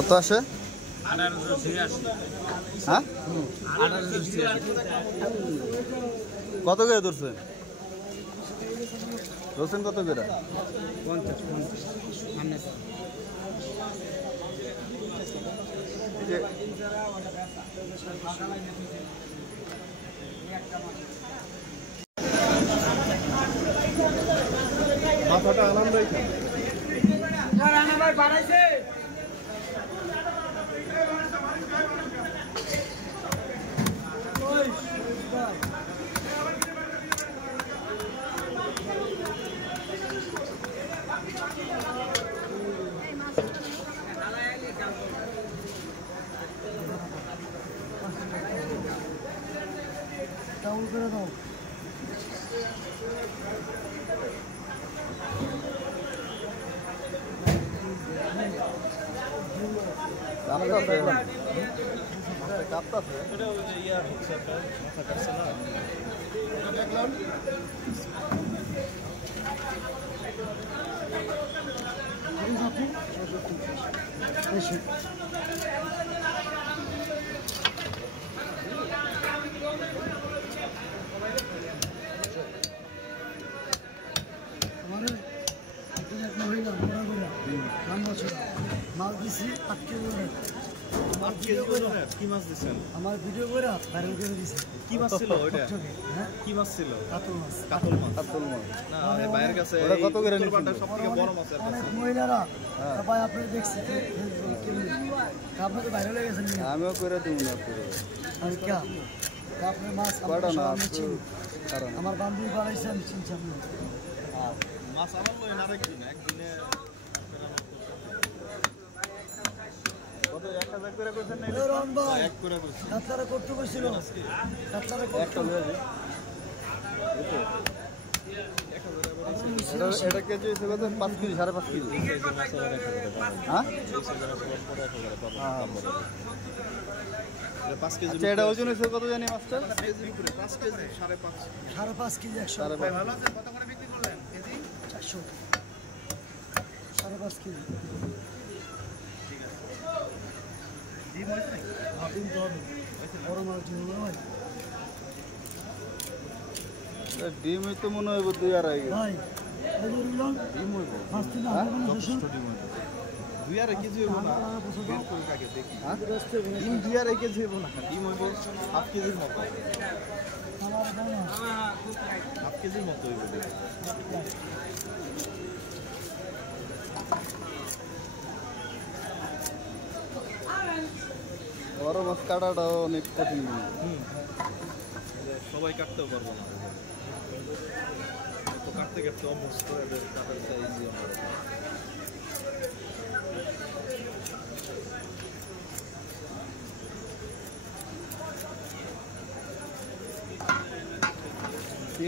কত আসে? 1886। হ্যাঁ 1886। কত করে ধরছেন? ধরছেন কত করে? 50 মাথাটা আনন্দ বাড়াইছে। ডাউন করে দাও। কাঁপতাছে মাছ দিছি 8 কেজি। কি মাছ দিচ্ছেন? আমার ভিডিও করে ভাইরাল করে দিছে। কি মাছ ছিল ওইটা? হ্যাঁ কি মাছ ছিল? কাতল মাছ। কাতল মাছ। কাতল মাছ না বাইরের কাছে ওটা কত করে নিচ্ছেন? সবথেকে বড় মাছ এর অনেক কাছে মহিলারা ভাই আপনি দেখছেন আপনি তো ভাইরাল হয়ে গেছেন। আমিও করে দিব না পুরো আর কি আপনি মাছ বড় না কারণ আমার বান্ধবী বানাইছে আমি চিনছি। আপনি মাছ আমার লই না একদিন একদিনে কত 1000 করে কইছেন না? রন ভাই এক করে কইছেন। কাতলারা করতে কইছিল। কাতলারা একটা লয়ে যাই। এটা কেজি হচ্ছে কত? 5 কেজি 5.5 কেজি। হ্যাঁ 5 কেজি। আচ্ছা এটা ওজন হচ্ছে কত জানি মাছটা? 5 কেজি উপরে 5 কেজি 5.5 5.5 কেজি 100। ভাই ভালো আছে। কত করে বিক্রি করলেন কেজি? 400 5.5 কেজি। ঠিক আছে। ডিম হইছে নাকি? ডিম তো হবে। বড় মাছ ডিম ভাই। ডিম তো মনে হয় 2.5 ভাই এই যে রুলন ডিম হইব। মাছ তিন যথেষ্ট ডিম হইব। 2.5 কেজি হইব না। বের করে কাকে দেখি। ডিম 2.5 কেজি হইব না। ডিম হইব 1/2 কেজির মতো। আমার দাও না। 1/2 কেজির মতো হইব ডিম। বড় মাছ কাটাটাও অনেক কঠিন। সবাই কাটতেও পারবো না। তো কাটতে কাটতে অভ্যস্ত এদের কাটাটা ইজি হবে।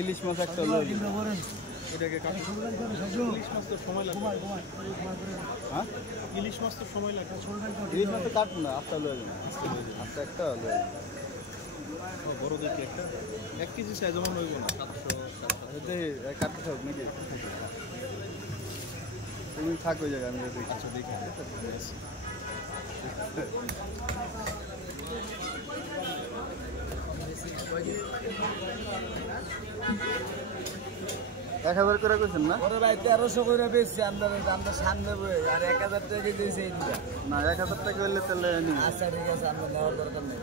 ইলিশ মাছ একটা লই। এটাকে কাটতে ইলিশ মাছ তো সময় লাগে। হ্যাঁ ইলিশ মাছ তো সময় লাগে। ইলিশ মাছ তো কাটবো না, আটটা লই যাবো। আটটা একটা লই বড় দেখি একটা 1 কেজি সাইজ যেমন হইব না 700 কাটতে থাক নাকি? তুমি থাক ওই জায়গায় আমি দেখি। আচ্ছা দেখি 1000 করে কইছেন না? ওরে ভাই 1300 করে বেচছি। আমরা সামনে বই আর 1000 টাকা দিয়েছে এই দুটা। না 1000 টাকা হইলে তাহলে নি। আচ্ছা ঠিক আছে, আমরা নেওয়ার দরকার নেই।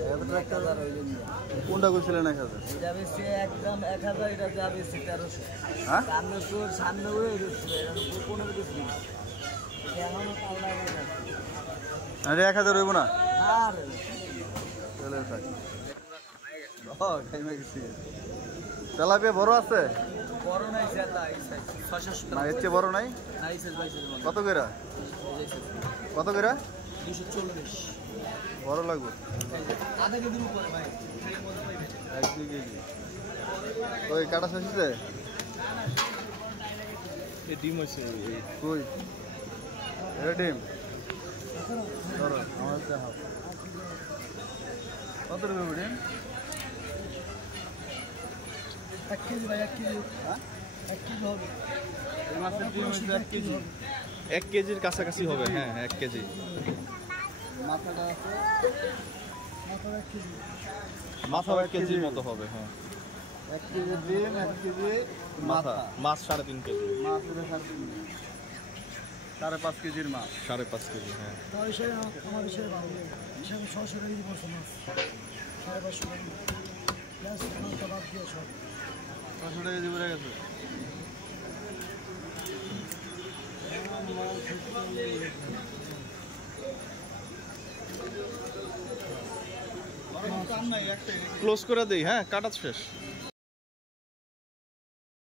1000 হইলে নিয়ে কোনটা কইছিলেন 1000? এটা বেচছি একদম 1000। এটা যা বেচছি 1300। হ্যাঁ সামনে তোর সামনে বই বেচছি। এটা কোন বেচছি এমন পাল্লা হয়ে যাচ্ছে। আরে 1000 হইব না? আর চলে থাক। ও খাইমা গেছি। তেলাপিয়া বড় আছে? বড় নাই জেলা এই সাইজ 600 না এর চেয়ে বড় নাই? নাই সাইজ 22 কত করে? কত করে? 240। বড় লাগবে আধা কেজির উপরে ভাই। 1-2 কেজি। ওই কাটা শেষ হয়েছে? এই ডিম হয়েছে কই? এটা ডিম ধরো আমার হাফ। কত রকম ডিম? 1 কেজি ভাই। 1 কেজি। হ্যাঁ 1 কেজি হবে। এই মাছের ডিম হচ্ছে 1 কেজি। 1 কেজির কাছাকাছি হবে, হ্যাঁ 1 কেজি। মাথাটা আছে মাথাটা 1 কেজি, মাথাও 1 কেজির মতো হবে, হ্যাঁ। 1 কেজি ডিম, 1 কেজি মাথা, মাছ 3.5 কেজি, মাছ পুরো 5.5 কেজির মাছ। 5.5 কেজি, হ্যাঁ। তার হিসেবে আমার হিসেবে ভালো, হিসেবে 600 কেজি পড়ছে মাছ, 550 কেজি প্লাস মাছটা বাদ দিয়ে সব 500 টাকা কেজি পড়ে গেছে। ক্লোজ করে দেই, হ্যাঁ কাটা শেষ।